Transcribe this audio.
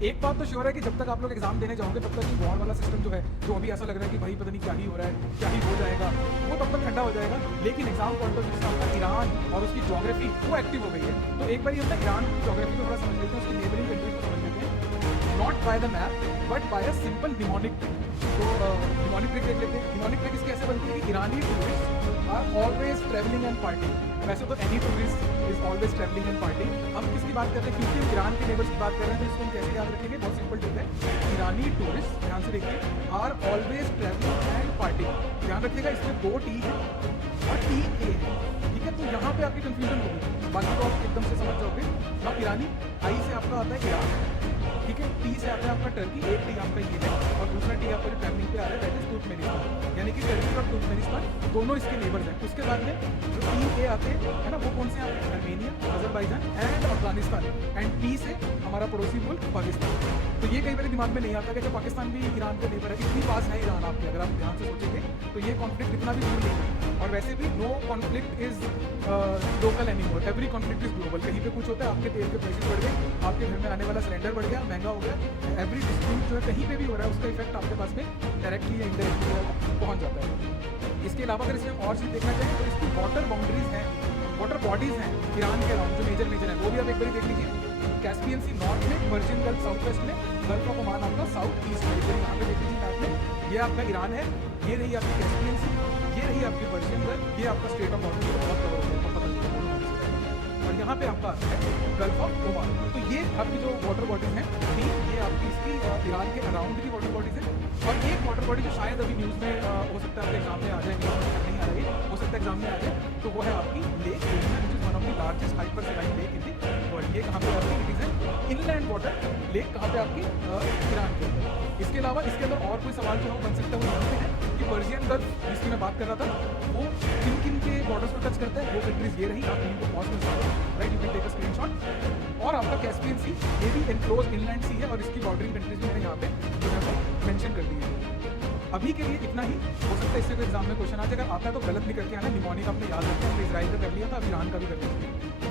एक बात तो श्योर है कि जब तक आप लोग एग्जाम देने जाओगे तब तक ये वॉर वाला सिस्टम जो है, जो अभी ऐसा लग रहा है कि भाई पता नहीं क्या ही हो रहा है, क्या ही हो जाएगा, वो तब तक ठंडा हो जाएगा। लेकिन एग्जाम पॉइंट ऑफ व्यू से आपका ईरान और उसकी ज्योग्राफी वो एक्टिव हो गई है। तो एक बार हम ईरान की ज्योग्राफी को थोड़ा समझ लेते हैं, उसकी नेबरिंग कंट्री को समझ लेते हैं, not by the map but by a simple mnemonic trick. तो निमोनिक ट्रिक देख लेते हैं। निमोनिक ट्रिक इसकी ऐसे बनती है कि ईरानी tourist are always travelling and partying. वैसे तो any tourist is always travelling and partying. हम किसकी बात कर रहे हैं, क्योंकि हम ईरान के नेबर्स की बात कर रहे हैं, तो इसको हम कैसे याद रखेंगे, बहुत सिंपल ट्रिक है। ईरानी टूरिस्ट, ध्यान से देखिए, are always travelling and parting. ध्यान रखिएगा इसमें 2 टी है और टी ए है, ठीक है। तो यहाँ पे आपकी कंफ्यूजन होगी, बाकी तो आप एकदम से समझ जाओगे। अब ईरानी आई से आपका आता है ईरान, ठीक है। टी से आता है आपका टर्की, एक टी आपका ये है, और दूसरा टी आपका जो ट्रैवलिंग पे आ रहा है दैट इज तुर्कमेनिस्तान, यानी कि टर्की और तुर्कमेनिस्तान दोनों इसके नेबर्स हैं। उसके बाद में जो टी ए आते हैं है ना, वो कौन से आते हैं, Armenia, Azerbaijan and Afghanistan, and P से हमारा पड़ोसी मुल्क पाकिस्तान। तो ये कई बार दिमाग में नहीं आता कि जब पाकिस्तान भी ईरान के नेबर है, इतनी पास है ईरान आपके, अगर आप ध्यान से सोचेंगे तो ये कॉन्फ्लिक्ट इतना भी दूर नहीं है। और वैसे भी no conflict is local anymore, every conflict is global. कहीं पे कुछ होता है, आपके तेल के प्राइसेस बढ़ गए, आपके घर में आने वाला सिलेंडर बढ़ गया, महंगा हो गया, एवरी डिस्प्यूट जो है कहीं पे भी हो रहा है, उसका इफेक्ट आपके पास में डायरेक्टली या इनडायरेक्टली पहुंच जाता है। इसके अलावा अगर इसमें और चीज़ देखना चाहें तो इसकी वाटर बाउंड्रीज हैं, वाटर बॉडीज हैं ईरान के अराउंड, जो मेजर है वो भी आप एक बार देख लीजिए। कैस्पियन सी नॉर्थ में, पर्शियन गल्फ साउथ वेस्ट में, गल्फ ऑफ ओमान आपका साउथ ईस्ट में। यहाँ पे देख लीजिए मैप में, ये आपका ईरान है, ये रही आपकी कैस्पियन सी, ये रही आपकी पर्शियन गल्फ, ये आपका स्टेट ऑफ हॉर्मोज बहुत कवर होता है, पता नहीं, और यहाँ पे आपका आता है गल्फ ऑफ ओमान। तो ये आपकी जो वाटर बॉडीज हैं, ये आपकी इसकी ईरान के अराउंड की वाटर बॉडीज हैं। और एक वाटर बॉडी जो शायद अभी न्यूज़ में हो सकता है आपके एग्जाम में आ जाएगी, नहीं आ रही, हो सकता है एग्जाम में आ जाए, तो वो है आपकी lake Yamuna, which is one of the largest hyper saline lake in the world. ये कहाँ पे आपकी it is an inland water lake, कहाँ पे आपकी ईरान के अंदर। इसके अलावा इसके अंदर और कोई सवाल जो बन सकता है वो यहाँ पे है कि पर्शियन गल्फ जिसकी मैं बात कर रहा था, वो किन किन के बॉर्डर्स को टच करता है, वो कंट्रीज ये रही, आप इनको पॉज कर सकते हो, right, you can take a screenshot. और आपका कैस्पियन सी, ये भी एनक्लोज इनलैंड सी है, और इसकी बॉर्डरिंग कंट्रीज भी मैंने यहाँ पे जो है मेंशन कर दी है। अभी के लिए इतना ही, हो सकता है इससे कोई एग्जाम में क्वेश्चन आ जाए, अगर आता है तो गलत नहीं करके आना। निमोनिक आपने याद रखना, इसराइल का कर लिया था, अब ईरान का भी कर लिया।